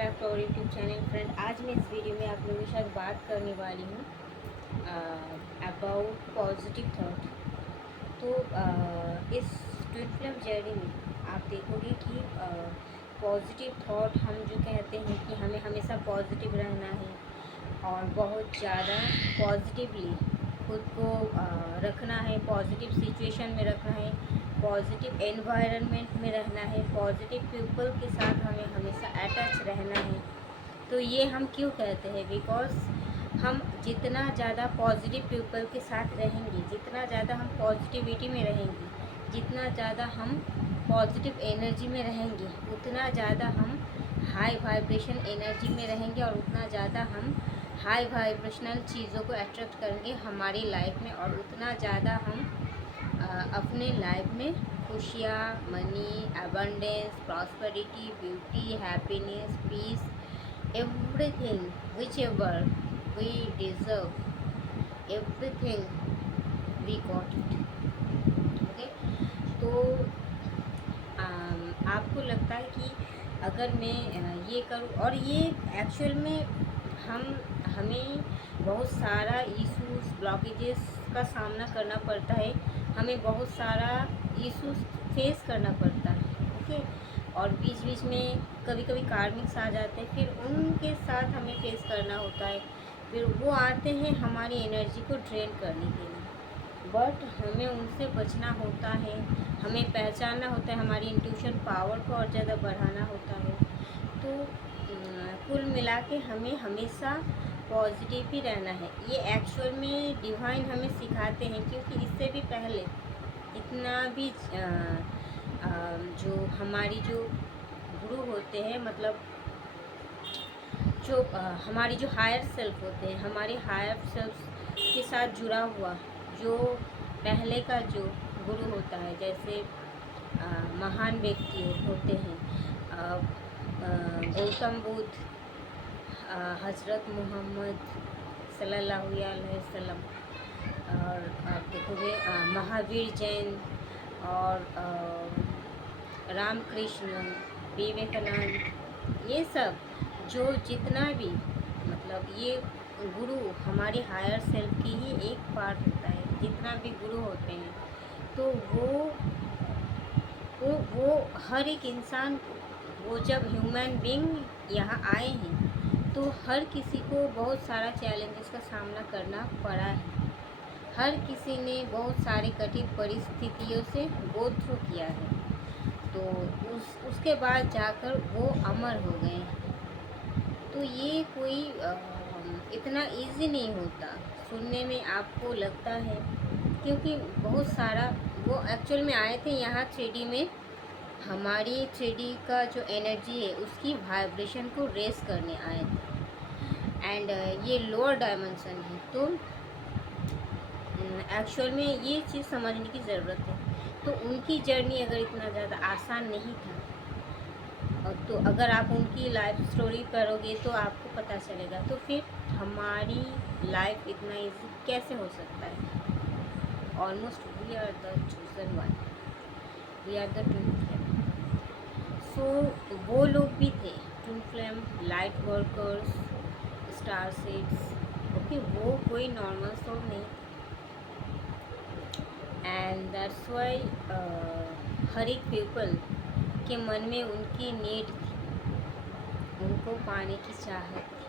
Back to our YouTube channel friend. आज मैं इस वीडियो में आप लोगों के साथ बात करने वाली हूँ अबाउट पॉजिटिव थॉट। तो इस ट्विन फ्लेम जर्नी में आप देखोगे कि पॉजिटिव थॉट, हम जो कहते हैं कि हमें हमेशा पॉजिटिव रहना है और बहुत ज़्यादा पॉजिटिवली खुद को रखना है, पॉजिटिव सिचुएशन में रखना है, पॉजिटिव एनवायरनमेंट में रहना है, पॉजिटिव पीपल के साथ हमें हमेशा अटैच रहना है। तो ये हम क्यों कहते हैं? बिकॉज हम जितना ज़्यादा पॉजिटिव पीपल के साथ रहेंगे, जितना ज़्यादा हम पॉजिटिविटी में रहेंगे, जितना ज़्यादा हम पॉजिटिव एनर्जी में रहेंगे, उतना ज़्यादा हम हाई वाइब्रेशन एनर्जी में रहेंगे और उतना ज़्यादा हम हाई वाइब्रेशनल चीज़ों को अट्रैक्ट करेंगे हमारी लाइफ में, और उतना ज़्यादा हम अपने लाइफ में खुशियाँ, money, abundance, prosperity, beauty, happiness, peace, everything which ever we deserve, everything we got it. Okay, तो आपको लगता है कि अगर मैं ये करूँ, और ये एक्चुअल में हमें बहुत सारा इश्यूज, ब्लॉकेजेस का सामना करना पड़ता है, हमें बहुत सारा इश्यूज फेस करना पड़ता है। ओके, और बीच बीच में कभी कभी कार्मिक्स आ जाते हैं, फिर उनके साथ हमें फेस करना होता है। फिर वो आते हैं हमारी एनर्जी को ड्रेन करने के लिए, बट हमें उनसे बचना होता है। हमें पहचानना होता है, हमारी इंट्यूशन पावर को और ज़्यादा बढ़ाना होता है। तो कुल मिला के हमें हमेशा पॉजिटिव ही रहना है। ये एक्चुअल में डिवाइन हमें सिखाते हैं, क्योंकि इससे भी पहले इतना भी जो हमारी जो गुरु होते हैं, मतलब जो हमारी जो हायर सेल्फ होते हैं, हमारे हायर सेल्फ के साथ जुड़ा हुआ जो पहले का जो गुरु होता है, जैसे महान व्यक्ति होते हैं, गौतम बुद्ध, हज़रत मोहम्मद सल्लल्लाहु अलैहि वसल्लम, और आप देखोगे महावीर जैन, और रामकृष्ण, विवेकानंद, ये सब जो जितना भी, मतलब ये गुरु हमारे हायर सेल्फ की ही एक पार्ट होता है। जितना भी गुरु होते हैं, तो वो हर एक इंसान को, वो जब ह्यूमन बीइंग यहाँ आए हैं, तो हर किसी को बहुत सारा चैलेंजेस का सामना करना पड़ा है। हर किसी ने बहुत सारे कठिन परिस्थितियों से गो थ्रू किया है, तो उसके बाद जाकर वो अमर हो गए हैं। तो ये कोई इतना इजी नहीं होता, सुनने में आपको लगता है, क्योंकि बहुत सारा वो एक्चुअल में आए थे यहाँ 3D में, हमारी 3D का जो एनर्जी है उसकी वाइब्रेशन को रेस करने आए थे। एंड ये लोअर डायमेंशन है, तो एक्चुअल में ये चीज़ समझने की ज़रूरत है। तो उनकी जर्नी अगर इतना ज़्यादा आसान नहीं था, और तो अगर आप उनकी लाइफ स्टोरी करोगे तो आपको पता चलेगा, तो फिर हमारी लाइफ इतना इजी कैसे हो सकता है? Almost we are the chosen one, we are the twin flame. So वो लोग भी थे twin flame, light workers, star seeds. Okay, वो कोई नॉर्मल सोल नहीं, एंड दैट्स वाई हर एक पीपल के मन में उनकी नीड थी, उनको पाने की चाहत थी।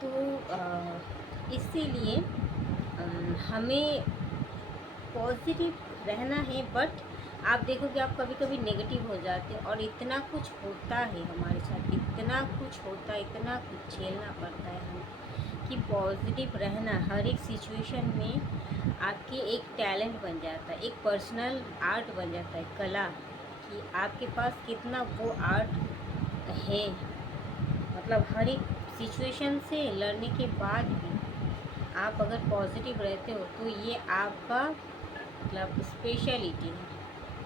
तो इसीलिए हमें पॉजिटिव रहना है। बट आप देखोगे आप कभी कभी नेगेटिव हो जाते हैं, और इतना कुछ होता है हमारे साथ, इतना कुछ होता है, इतना कुछ झेलना पड़ता है हमें, कि पॉजिटिव रहना हर एक सिचुएशन में आपकी एक टैलेंट बन जाता है, एक पर्सनल आर्ट बन जाता है, कला, कि आपके पास कितना वो आर्ट है। मतलब हर एक सिचुएशन से लड़ने के बाद भी आप अगर पॉजिटिव रहते हो, तो ये आपका मतलब स्पेशलिटी है।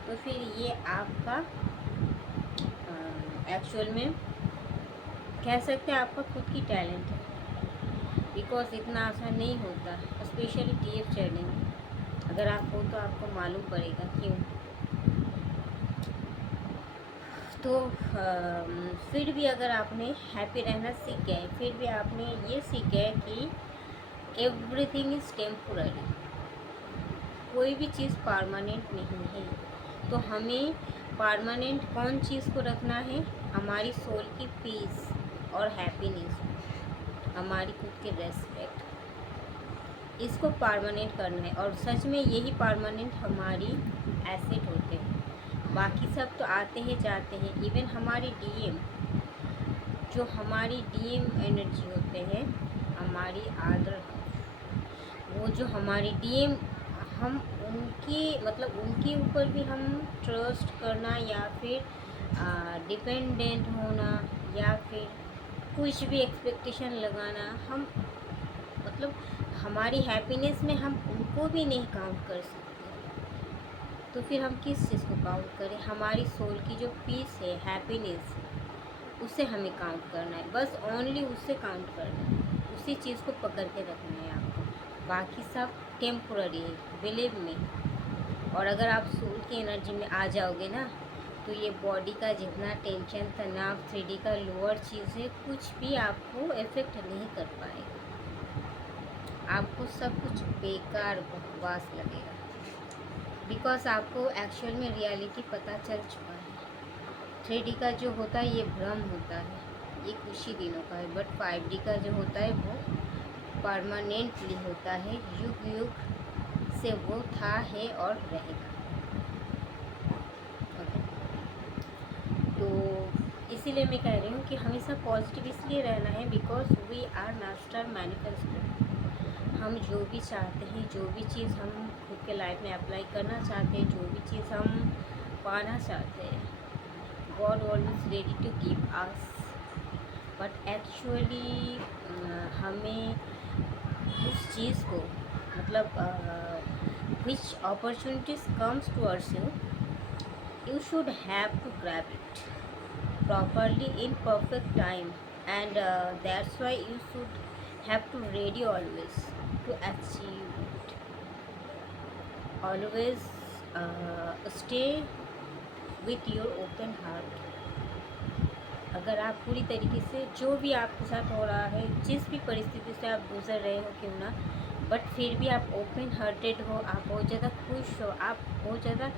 तो फिर ये आपका एक्चुअल में कह सकते हैं आपका खुद की टैलेंट है, बिकॉज इतना आसान नहीं होता, स्पेशली TF चढ़ने में। अगर आप हो तो आपको मालूम पड़ेगा क्यों। तो फिर भी अगर आपने हैप्पी रहना सीख गए, फिर भी आपने ये सीख गए कि एवरीथिंग इज़ टेम्पोररी, कोई भी चीज़ परमानेंट नहीं है, तो हमें परमानेंट कौन चीज़ को रखना है? हमारी सोल की पीस और हैप्पीनेस, हमारी खुद की रेस्पेक्ट, इसको परमानेंट करना है। और सच में यही परमानेंट हमारी एसेट होते हैं। बाकी सब तो आते हैं जाते हैं। इवन हमारी डीएम, जो हमारी डीएम एनर्जी होते हैं, हमारी आदर, वो जो हमारी डीएम, हम उनकी मतलब उनके ऊपर भी हम ट्रस्ट करना या फिर डिपेंडेंट होना या फिर कुछ भी एक्सपेक्टेशन लगाना, हम मतलब हमारी हैप्पीनेस में हम उनको भी नहीं काउंट कर सकते, तो फिर हम किस चीज़ को काउंट करें? हमारी सोल की जो पीस है, हैप्पीनेस, उसे हमें काउंट करना है, बस ओनली उससे काउंट करना है, उसी चीज़ को पकड़ के रखना है आपको। बाकी सब टेम्पोररी है, बिलीव में। और अगर आप सोल की एनर्जी में आ जाओगे ना, तो ये बॉडी का जितना टेंशन, तनाव, 3D का लोअर चीज़ है, कुछ भी आपको इफ़ेक्ट नहीं कर पाएगा। आपको सब कुछ बेकार बकवास लगेगा, बिकॉज आपको एक्चुअल में रियलिटी पता चल चुका है। 3D का जो होता है ये भ्रम होता है, ये कुछ ही दिनों का है, बट 5D का जो होता है वो परमानेंटली होता है, युग युग से वो था, है और रहेगा। ओके, तो इसीलिए मैं कह रही हूँ कि हमेशा पॉजिटिव इसलिए रहना है because we are master manifester. हम जो भी चाहते हैं, जो भी चीज़ हम खुद के लाइफ में अप्लाई करना चाहते हैं, जो भी चीज़ हम पाना चाहते हैं, God always ready to give us. But actually हमें उस चीज़ को मतलब which opportunities comes to ours you should have to grab it properly in perfect time, and that's why you should have to ready always to achieve it. Always stay with your open heart. अगर आप पूरी तरीके से जो भी आपके साथ हो रहा है, जिस भी परिस्थिति से आप गुजर रहे हो क्यों ना, बट फिर भी आप ओपन हार्टेड हो, आप बहुत ज़्यादा खुश हो, आप बहुत ज़्यादा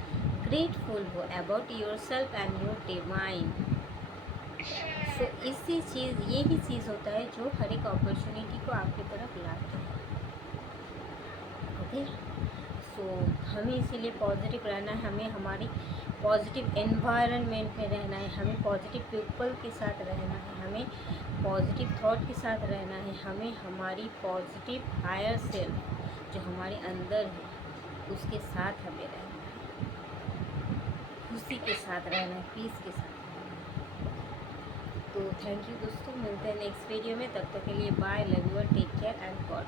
ग्रेटफुल हो about yourself and your divine. So यही चीज़ होता है जो हर एक अपॉर्चुनिटी को आपकी तरफ लाता है। ओके, सो हमें इसीलिए पॉजिटिव रहना है, हमें हमारी पॉजिटिव एनवायरनमेंट में रहना है, हमें पॉजिटिव पीपल के साथ रहना है, हमें पॉजिटिव थॉट के साथ रहना है, हमें हमारी पॉजिटिव हायर सेल्फ जो हमारे अंदर है उसके साथ हमें रहना है, खुशी के साथ रहना है, पीस के साथ। तो थैंक यू दोस्तों, मिलते हैं नेक्स्ट वीडियो में, तब तक के लिए bye, love you, take care and God.